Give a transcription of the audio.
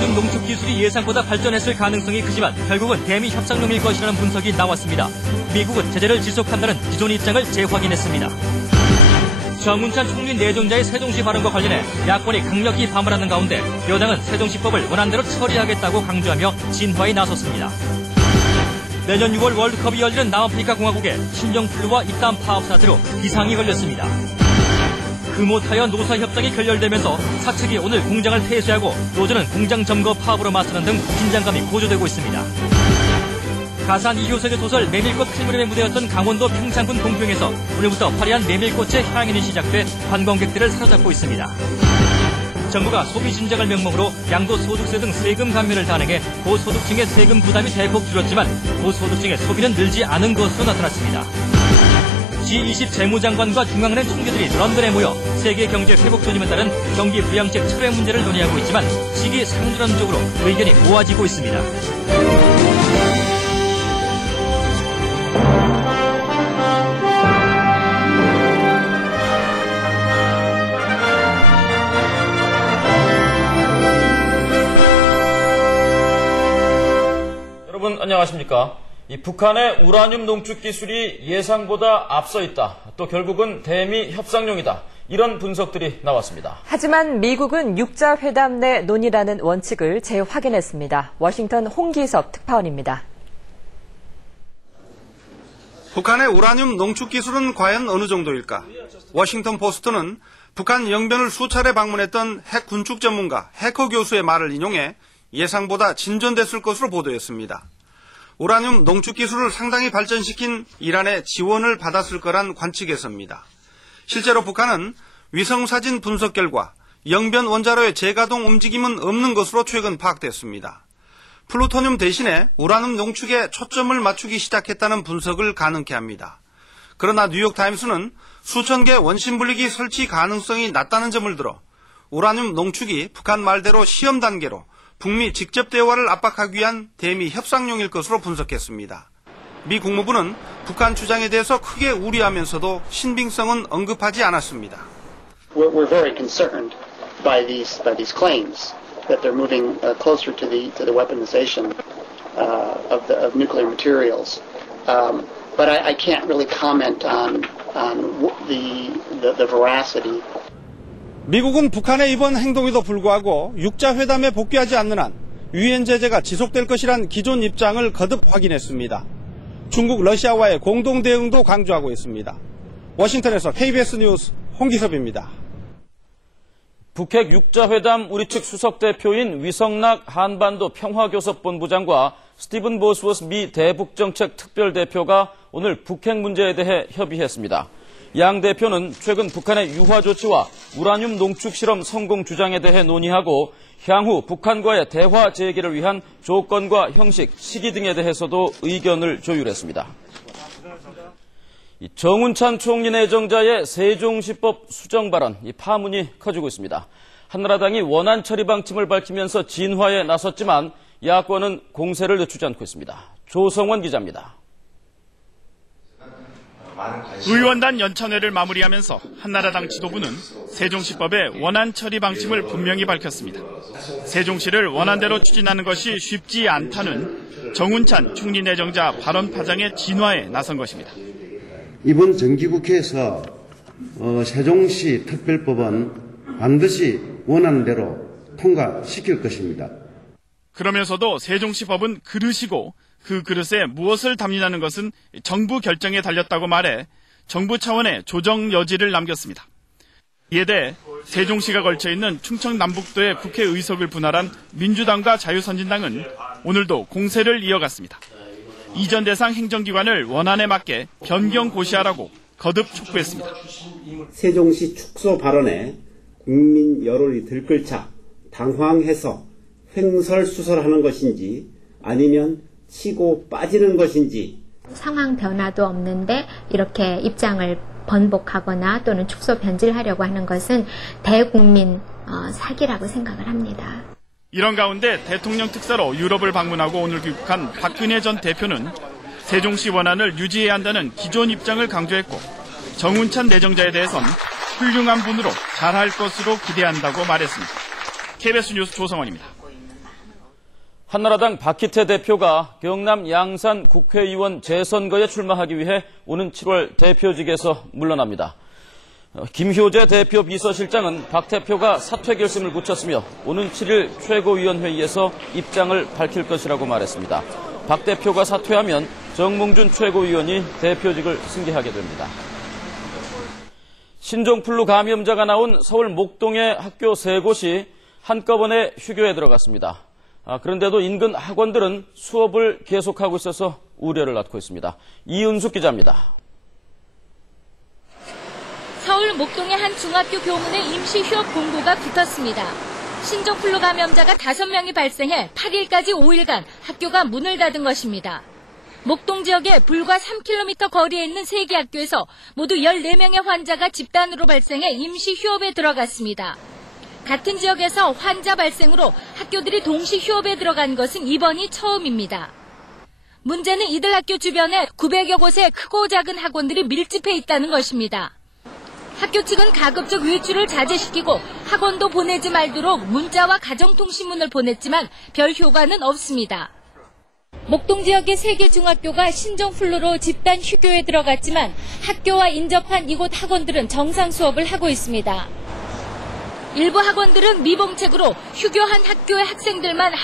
우라늄 농축 기술이 예상보다 발전했을 가능성이 크지만 결국은 대미 협상용일 것이라는 분석이 나왔습니다. 미국은 제재를 지속한다는 기존 입장을 재확인했습니다. 정운찬 총리 내정자의 세종시 발언과 관련해 야권이 강력히 반발하는 가운데 여당은 세종시법을 원안대로 처리하겠다고 강조하며 진화에 나섰습니다. 내년 6월 월드컵이 열리는 남아프리카 공화국에 신종플루와 입단 파업 사태로 비상이 걸렸습니다. 금호타이어 노사협상이 결렬되면서 사측이 오늘 공장을 폐쇄하고 노조는 공장 점거 파업으로 맞서는 등 긴장감이 고조되고 있습니다. 가산 이효석의 소설 메밀꽃 필무림의 무대였던 강원도 평창군 동평에서 오늘부터 화려한 메밀꽃의 향연이 시작돼 관광객들을 사로잡고 있습니다. 정부가 소비 진작을 명목으로 양도소득세 등 세금 감면을 단행해 고소득층의 세금 부담이 대폭 줄었지만 고소득층의 소비는 늘지 않은 것으로 나타났습니다. G20 재무장관과 중앙은행 총재들이 런던에 모여 세계 경제 회복 조짐에 따른 경기 부양책 철회 문제를 논의하고 있지만 시기 상전환적으로 의견이 모아지고 있습니다. 여러분 안녕하십니까? 북한의 우라늄 농축 기술이 예상보다 앞서 있다. 또 결국은 대미 협상용이다. 이런 분석들이 나왔습니다. 하지만 미국은 육자회담 내 논의라는 원칙을 재확인했습니다. 워싱턴 홍기섭 특파원입니다. 북한의 우라늄 농축 기술은 과연 어느 정도일까? 워싱턴 포스트는 북한 영변을 수차례 방문했던 핵 군축 전문가 해커 교수의 말을 인용해 예상보다 진전됐을 것으로 보도했습니다. 우라늄 농축 기술을 상당히 발전시킨 이란의 지원을 받았을 거란 관측에서입니다. 실제로 북한은 위성사진 분석 결과 영변 원자로의 재가동 움직임은 없는 것으로 최근 파악됐습니다. 플루토늄 대신에 우라늄 농축에 초점을 맞추기 시작했다는 분석을 가능케 합니다. 그러나 뉴욕타임스는 수천 개 원심분리기 설치 가능성이 낮다는 점을 들어 우라늄 농축이 북한 말대로 시험 단계로 북미 직접 대화를 압박하기 위한 대미 협상용일 것으로 분석했습니다. 미 국무부는 북한 주장에 대해서 크게 우려하면서도 신빙성은 언급하지 않았습니다. We're very concerned by these claims that they're moving closer to the weaponization of nuclear materials. But I can't really comment on the veracity. 미국은 북한의 이번 행동에도 불구하고 육자회담에 복귀하지 않는 한 유엔 제재가 지속될 것이란 기존 입장을 거듭 확인했습니다. 중국, 러시아와의 공동 대응도 강조하고 있습니다. 워싱턴에서 KBS 뉴스 홍기섭입니다. 북핵 육자회담 우리 측 수석대표인 위성락 한반도 평화교섭본부장과 스티븐 보스워스 미 대북정책 특별대표가 오늘 북핵 문제에 대해 협의했습니다. 양 대표는 최근 북한의 유화 조치와 우라늄 농축 실험 성공 주장에 대해 논의하고 향후 북한과의 대화 재개를 위한 조건과 형식, 시기 등에 대해서도 의견을 조율했습니다. 정운찬 총리 내정자의 세종시법 수정 발언, 파문이 커지고 있습니다. 한나라당이 원안 처리 방침을 밝히면서 진화에 나섰지만 야권은 공세를 늦추지 않고 있습니다. 조성원 기자입니다. 의원단 연찬회를 마무리하면서 한나라당 지도부는 세종시법의 원안 처리 방침을 분명히 밝혔습니다. 세종시를 원안대로 추진하는 것이 쉽지 않다는 정운찬 총리 내정자 발언 파장의 진화에 나선 것입니다. 이번 정기국회에서 세종시 특별법은 반드시 원안대로 통과시킬 것입니다. 그러면서도 세종시법은 그릇이고 그 그릇에 무엇을 담느냐는 것은 정부 결정에 달렸다고 말해 정부 차원의 조정 여지를 남겼습니다. 이에 대해 세종시가 걸쳐있는 충청 남북도의 국회 의석을 분할한 민주당과 자유선진당은 오늘도 공세를 이어갔습니다. 이전 대상 행정기관을 원안에 맞게 변경 고시하라고 거듭 촉구했습니다. 세종시 축소 발언에 국민 여론이 들끓자 당황해서 횡설수설하는 것인지 아니면 치고 빠지는 것인지. 상황 변화도 없는데 이렇게 입장을 번복하거나 또는 축소 변질하려고 하는 것은 대국민 사기라고 생각을 합니다. 이런 가운데 대통령 특사로 유럽을 방문하고 오늘 귀국한 박근혜 전 대표는 세종시 원안을 유지해야 한다는 기존 입장을 강조했고 정운찬 내정자에 대해선 훌륭한 분으로 잘할 것으로 기대한다고 말했습니다. KBS 뉴스 조성원입니다. 한나라당 박희태 대표가 경남 양산 국회의원 재선거에 출마하기 위해 오는 7월 대표직에서 물러납니다. 김효재 대표 비서실장은 박 대표가 사퇴 결심을 굳혔으며 오는 7일 최고위원회의에서 입장을 밝힐 것이라고 말했습니다. 박 대표가 사퇴하면 정몽준 최고위원이 대표직을 승계하게 됩니다. 신종플루 감염자가 나온 서울 목동의 학교 3곳이 한꺼번에 휴교에 들어갔습니다. 그런데도 인근 학원들은 수업을 계속하고 있어서 우려를 낳고 있습니다. 이은숙 기자입니다. 서울 목동의 한 중학교 교문에 임시 휴업 공고가 붙었습니다. 신종플루 감염자가 5명이 발생해 8일까지 5일간 학교가 문을 닫은 것입니다. 목동 지역의 불과 3km 거리에 있는 3개 학교에서 모두 14명의 환자가 집단으로 발생해 임시 휴업에 들어갔습니다. 같은 지역에서 환자 발생으로 학교들이 동시 휴업에 들어간 것은 이번이 처음입니다. 문제는 이들 학교 주변에 900여 곳의 크고 작은 학원들이 밀집해 있다는 것입니다. 학교 측은 가급적 외출을 자제시키고 학원도 보내지 말도록 문자와 가정통신문을 보냈지만 별 효과는 없습니다. 목동 지역의 3개 중학교가 신종플루로 집단 휴교에 들어갔지만 학교와 인접한 이곳 학원들은 정상 수업을 하고 있습니다. 일부 학원들은 미봉책으로 휴교한 학교의 학생들만